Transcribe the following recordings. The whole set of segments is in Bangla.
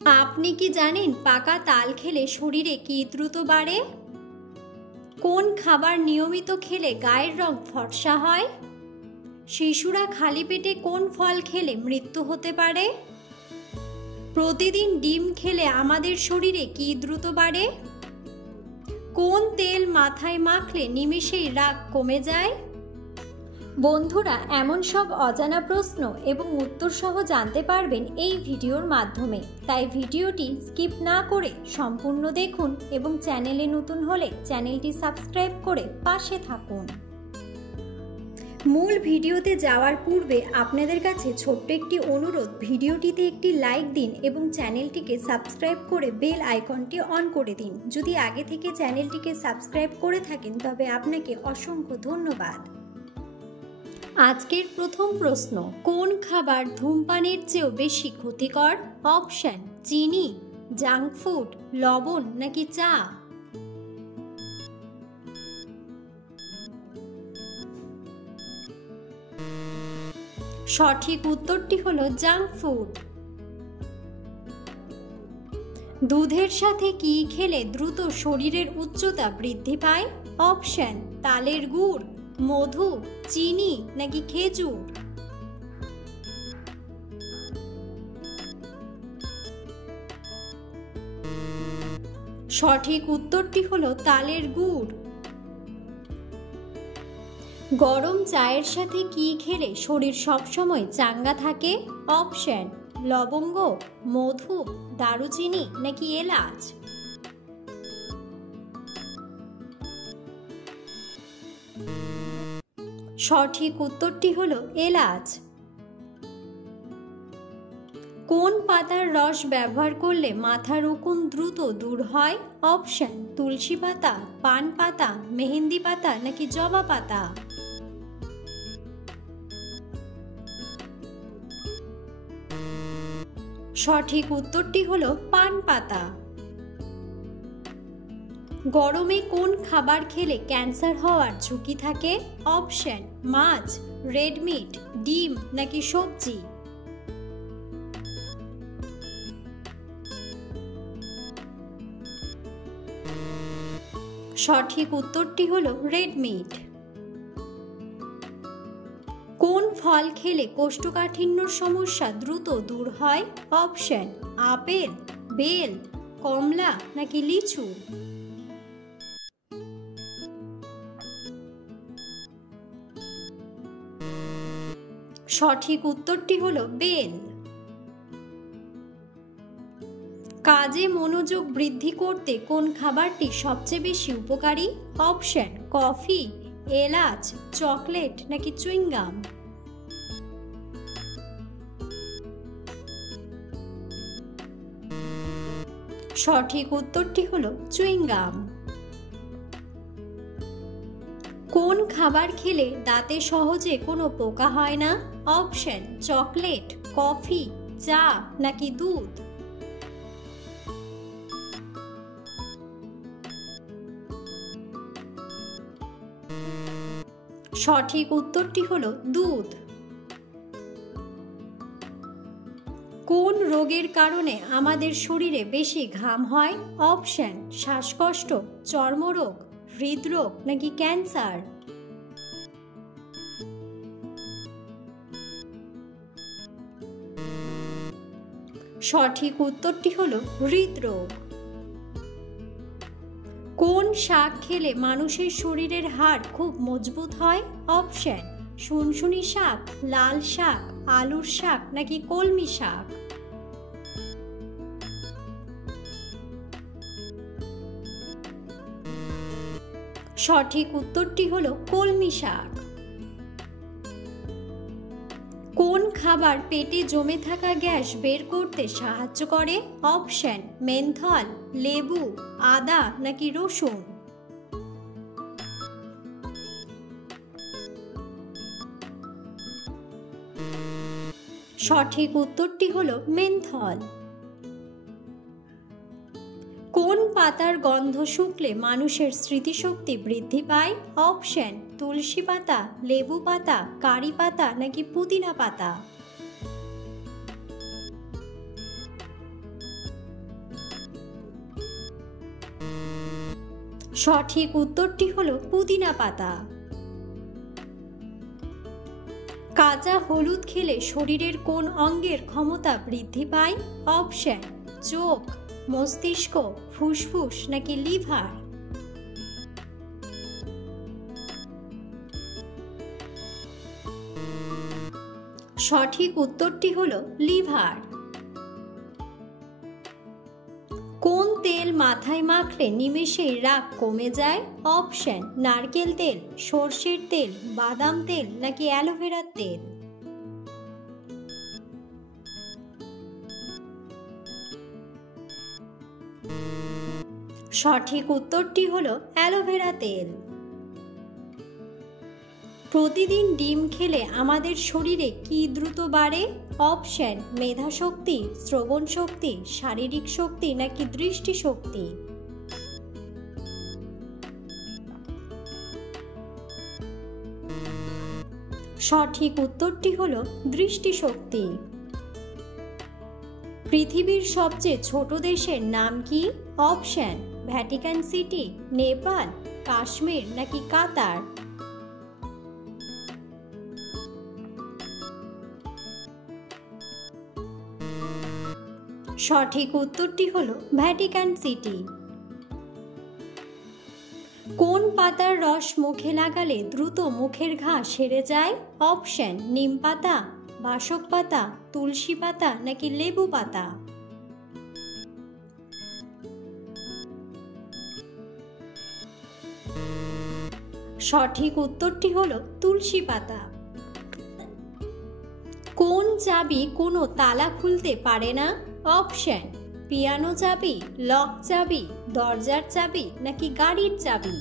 আপনি কি জানেন পাকা তাল খেলে শরীরে কি দ্রুত বাড়ে? কোন খাবার নিয়মিত খেলে গায়ের রং ফর্সা হয়? শিশুরা খালি পেটে কোন ফল খেলে মৃত্যু হতে পারে? প্রতিদিন ডিম খেলে আমাদের শরীরে কি দ্রুত বাড়ে? কোন তেল মাথায় মাখলে নিমেষেই রাগ কমে যায়? বন্ধুরা, এমন সব অজানা প্রশ্ন এবং উত্তর সহ জানতে পারবেন এই ভিডিওর মাধ্যমে, তাই ভিডিওটি স্কিপ না করে সম্পূর্ণ দেখুন এবং চ্যানেলে নতুন হলে চ্যানেলটি সাবস্ক্রাইব করে পাশে থাকুন। মূল ভিডিওতে যাওয়ার পূর্বে আপনাদের কাছে ছোট্ট একটি অনুরোধ, ভিডিওটিতে একটি লাইক দিন এবং চ্যানেলটিকে সাবস্ক্রাইব করে বেল আইকনটি অন করে দিন। যদি আগে থেকে চ্যানেলটিকে সাবস্ক্রাইব করে থাকেন তবে আপনাকে অসংখ্য ধন্যবাদ। আজকের প্রথম প্রশ্ন, কোন খাবার ধূমপানের চেয়েও বেশি ক্ষতিকর? অপশন: চিনি, জাঙ্ক ফুড, লবণ নাকি চা? সঠিক উত্তরটি হলো জাঙ্ক ফুড। দুধের সাথে কি খেলে দ্রুত শরীরের উচ্চতা বৃদ্ধি পায়? অপশন: তালের গুড়, মধু, চিনি নাকি খেজুর? সঠিক উত্তরটি হলো তালের গুড়। গরম চায়ের সাথে কি খেলে শরীর সবসময় চাঙ্গা থাকে? অপশন: লবঙ্গ, মধু, দারুচিনি নাকি এলাচ? সঠিক উত্তরটি হলো এলাচ। কোন পাতার রস ব্যবহার করলে মাথার উকুন দ্রুত দূর হয়? অপশন: তুলসী পাতা, পান পাতা, মেহেন্দি পাতা নাকি জবা পাতা? সঠিক উত্তরটি হলো পান পাতা। গরমে কোন খাবার খেলে ক্যান্সার হওয়ার ঝুঁকি থাকে? অপশন: মাছ, রেড মিট, ডিম নাকি সবজি? সঠিক উত্তরটি হলো রেড মিট। কোন ফল খেলে কোষ্ঠকাঠিন্যর সমস্যা দ্রুত দূর হয়? অপশন: আপেল, বেল, কমলা নাকি লিচু? সঠিক উত্তরটি হলো বেল। কাজে মনোযোগ বৃদ্ধি করতে কোন খাবারটি সবচেয়ে বেশি উপকারী? অপশন: কফি, এলাচ, চকলেট নাকি চুইংগাম? সঠিক উত্তরটি হলো চুইংগাম। কোন খাবার খেলে দাঁতে সহজে কোনো পোকা হয় না? অপশন: চকলেট, কফি, চা নাকি দুধ? সঠিক উত্তরটি হলো দুধ। কোন রোগের কারণে আমাদের শরীরে বেশি ঘাম হয়? অপশন: শ্বাসকষ্ট, চর্মরোগ, হৃদরোগ নাকি ক্যান্সার? সঠিক উত্তরটি হলো হৃদরোগ। কোন শাক খেলে মানুষের শরীরের হাড় খুব মজবুত হয়? অপশন: শুনশুনি শাক, লাল শাক, আলুর শাক নাকি কলমি শাক? সঠিক উত্তরটি হলো কলমি শাক। কোন খাবার পেটে জমে থাকা গ্যাস বের করতে সাহায্য করে? অপশন: মেন্থল, লেবু, আদা নাকি রসুন? সঠিক উত্তরটি হলো মেন্থল। কোন পাতার গন্ধ শুকলে মানুষের স্মৃতিশক্তি বৃদ্ধি পায়? অপশন: তুলসী পাতা, লেবু পাতা, কারি পাতা নাকি পুদিনা পাতা? সঠিক উত্তরটি হলো পুদিনা পাতা। কাঁচা হলুদ খেলে শরীরের কোন অঙ্গের ক্ষমতা বৃদ্ধি পায়? অপশন: চোখ, মস্তিষ্ক, ফুসফুস নাকি লিভার। সঠিক উত্তরটি হলো লিভার। কোন তেল মাথায় মাখলে নিমেষেই রাগ কমে যায়? অপশন: নারকেল তেল, সর্ষের তেল, বাদাম তেল নাকি অ্যালোভেরার তেল। সঠিক উত্তরটি হলো অ্যালোভেরা তেল। প্রতিদিন ডিম খেলে আমাদের শরীরে কি দ্রুত বাড়ে? অপশন: মেধাশক্তি, শ্রবণ শক্তি, শারীরিক শক্তি নাকি দৃষ্টিশক্তি। সঠিক উত্তরটি হলো দৃষ্টিশক্তি। পৃথিবীর সবচেয়ে ছোট দেশের নাম কি? Option: Vatican city, Nepal, Kashmir নাকি কাতার। সঠিক উত্তরটি হলো ভ্যাটিকান সিটি। কোন পাতার রস মুখে লাগালে দ্রুত মুখের ঘা সেরে যায়? অপশন: নিম পাতা, বাসক পাতা, তুলসী পাতা নাকি লেবু পাতা। সঠিক উত্তরটি হলো তুলসী পাতা। কোন চাবি কোনো তালা খুলতে পারে না? অপশন: পিয়ানো চাবি, লক চাবি, দরজার চাবি নাকি গাড়ির চাবি।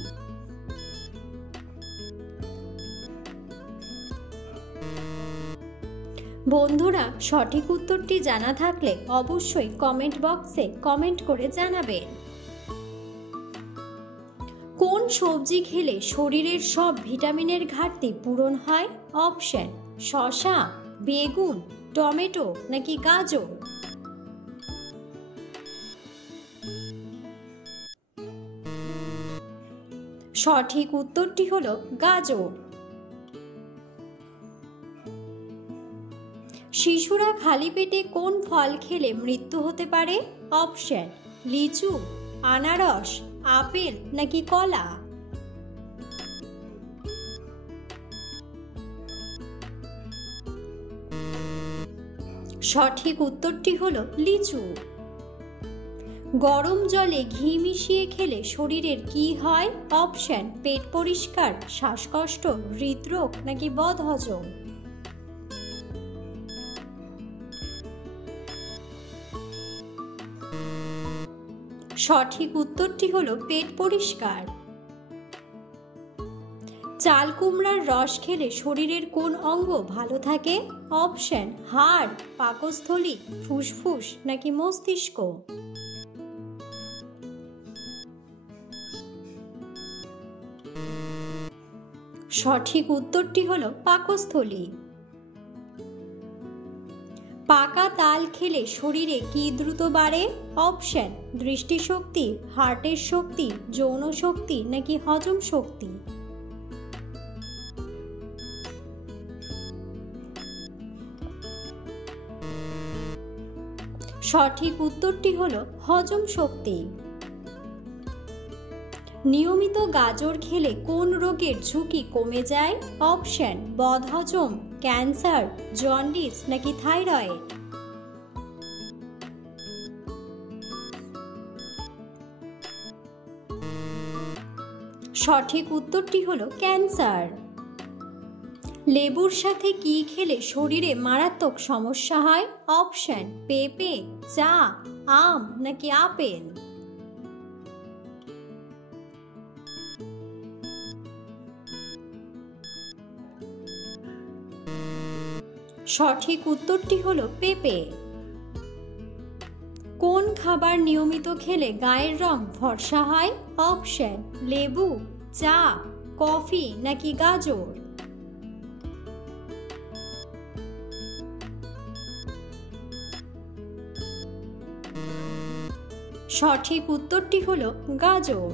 বন্ধুরা, সঠিক উত্তরটি জানা থাকলে অবশ্যই কমেন্ট বক্সে কমেন্ট করে জানাবেন। কোন সবজি খেলে শরীরের সব ভিটামিনের ঘাটতি পূরণ হয়? অপশন: শসা, বেগুন, টমেটো নাকি গাজর। সঠিক উত্তরটি হলো গাজর। শিশুরা খালি পেটে কোন ফল খেলে মৃত্যু হতে পারে? অপশন: লিচু, আনারস, আপেল নাকি কলা। সঠিক উত্তরটি হলো লিচু। গরম জলে ঘি মিশিয়ে খেলে শরীরের কি হয়? অপশন: পেট পরিষ্কার, শ্বাসকষ্ট, হৃদরোগ নাকি বদহজম। সঠিক উত্তরটি হলো পেট পরিষ্কার। চাল কুমড়ার রস খেলে শরীরের কোন অঙ্গ ভালো থাকে? অপশন: হাড়, পাকস্থলী, ফুসফুস নাকি মস্তিষ্ক। সঠিক উত্তরটি হলো পাকস্থলী। পাকা তাল খেলে শরীরে কি দ্রুত বাড়ে? অপশন: দৃষ্টিশক্তি, হার্টের শক্তি, যৌন শক্তি নাকি হজম শক্তি। সঠিক উত্তরটি হলো হজম শক্তি। নিয়মিত গাজর খেলে কোন রোগের ঝুঁকি কমে যায়? অপশন: বদহজম, ক্যান্সার, জন্ডিস নাকি থাইরয়েড। সঠিক উত্তরটি হলো ক্যান্সার। লেবুর সাথে কি খেলে শরীরে মারাত্মক সমস্যা হয়? অপশন: পেঁপে, চা, আম নাকি আপেল। সঠিক উত্তরটি হলো পেঁপে। কোন খাবার নিয়মিত খেলে গায়ের রং ফর্সা হয়? অপশন: লেবু, চা, কফি নাকি গাজর। সঠিক উত্তরটি হলো গাজর।